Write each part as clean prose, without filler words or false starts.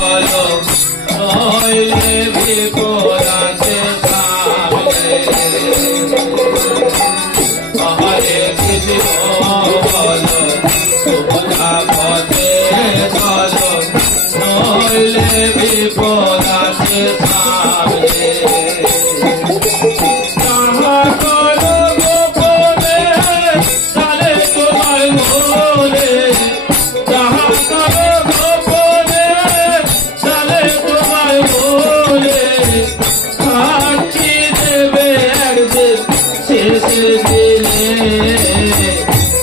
চলো নইলে বিপদ আছে সামনে। হরে কৃষ্ণ বলো সোজা পথে চলো নইলে বিপদ আছে সামনে।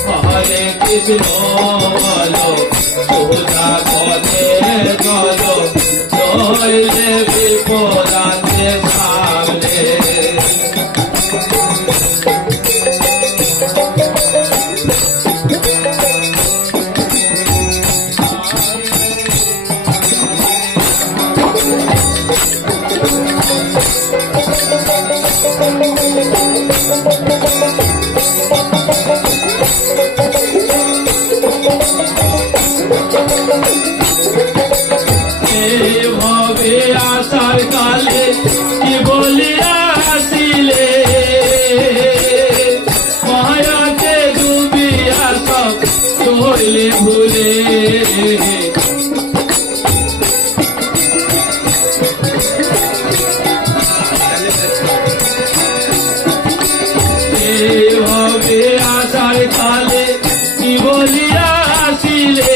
হরে কৃষ্ণ বলো সোজা পথে চলো নইলে বিপদ আছে সামনে। এইভাবে আসার কালে কি বলিয়া আসিলে মায়াতে ডুবিয়া সব চলে ভুলে। এইভাবে আসার কালে কি বলিয়া আসিলে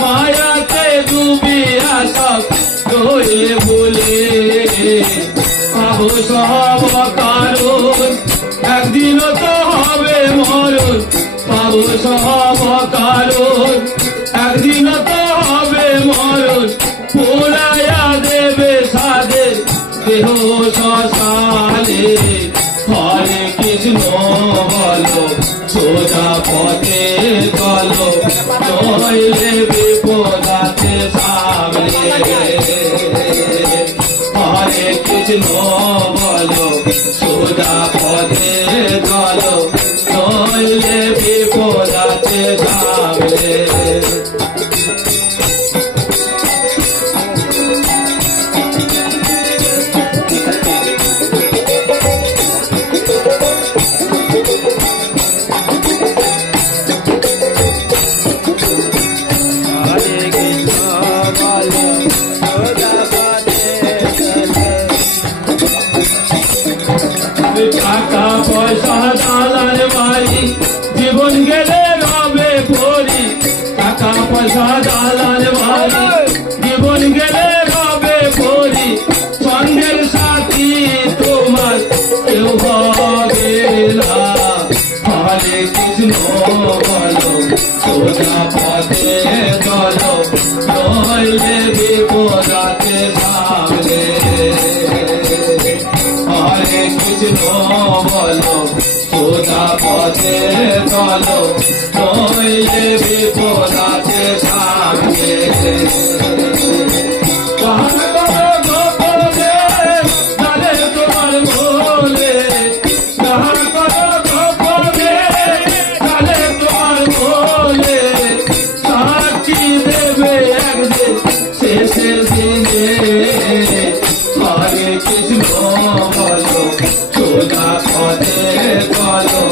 মায়াতে ডুবিয়া সব চলে ভুলে। পাবো সব কারণ একদিন তো হবে মরণ। পাবো সব কারণ একদিন তো হবে মরণ। পোড়াইয়া দেবে সাদে দেহ শ্মশানে। হরে কৃষ্ণ বলো সোজা পথে চলো নইলে বিপদ আছে সামনে। হরে কৃষ্ণ বলো সোজা পথে চলো নইলে বিপদ আছে সামনে। টাকা পয়সা দালান বাড়ি জীবন গেলে রবে পরি। টাকা পয়সা দালান বাড়ি জীবন গেলে রবে পরি। সঙ্গের সাথী তোমার কেউ হবে না। হরে কৃষ্ণ বলো সোজা পথে চলো নইলে বিপদ আছে সামনে। হরে কৃষ্ণ বলো সোজা পথে চলো নইলে বিপদ আছে সামনে। শেষের দিনে হরে কৃষ্ণ বলো সোজা পথে চলো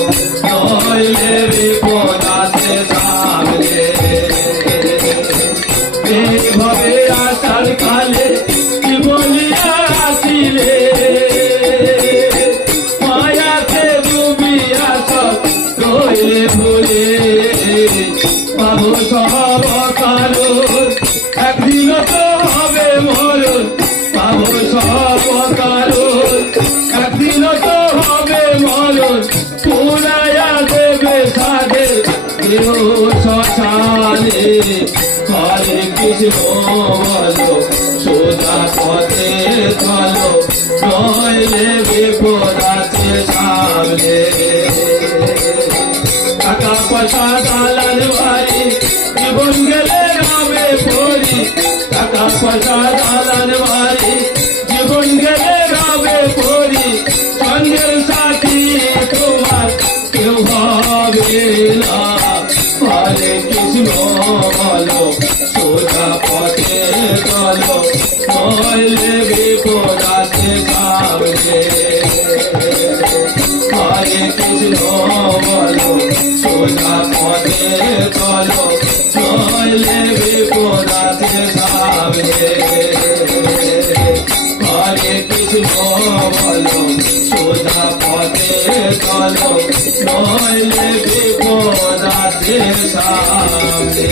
নইলে বিপদ আছে সামনে। এইভাবে আসার কালে কি বলিয়া আসিলে মায়াতে ডুবিয়া সব রইলে ভুলে। পাবো সব কারণ একদিন তো হবে মরণ। পাবো সব কারণ একদিন তো হবে মরণ। পুরাইয়া দেবে সাধে দেহ শ্মশানে। হরে কৃষ্ণ বলো সোজা পথে চলো নইলে বিপদ আছে সামনে। টাকা পয়সা দালান বাড়ি জীবন গেলে রবে পরি। টাকা পয়সা দালান বাড়ি জীবন গেলে রবে পরি। সঙ্গের সাথী তোমার কেউ হবে না। হরে কৃষ্ণ বলো সোজা বলো সোজা পথে চলো নইলে বিপদাতে যাবে হরে কৃষ্ণ বলো সোজা পথে চলো নইলে বিপদাতে যাবে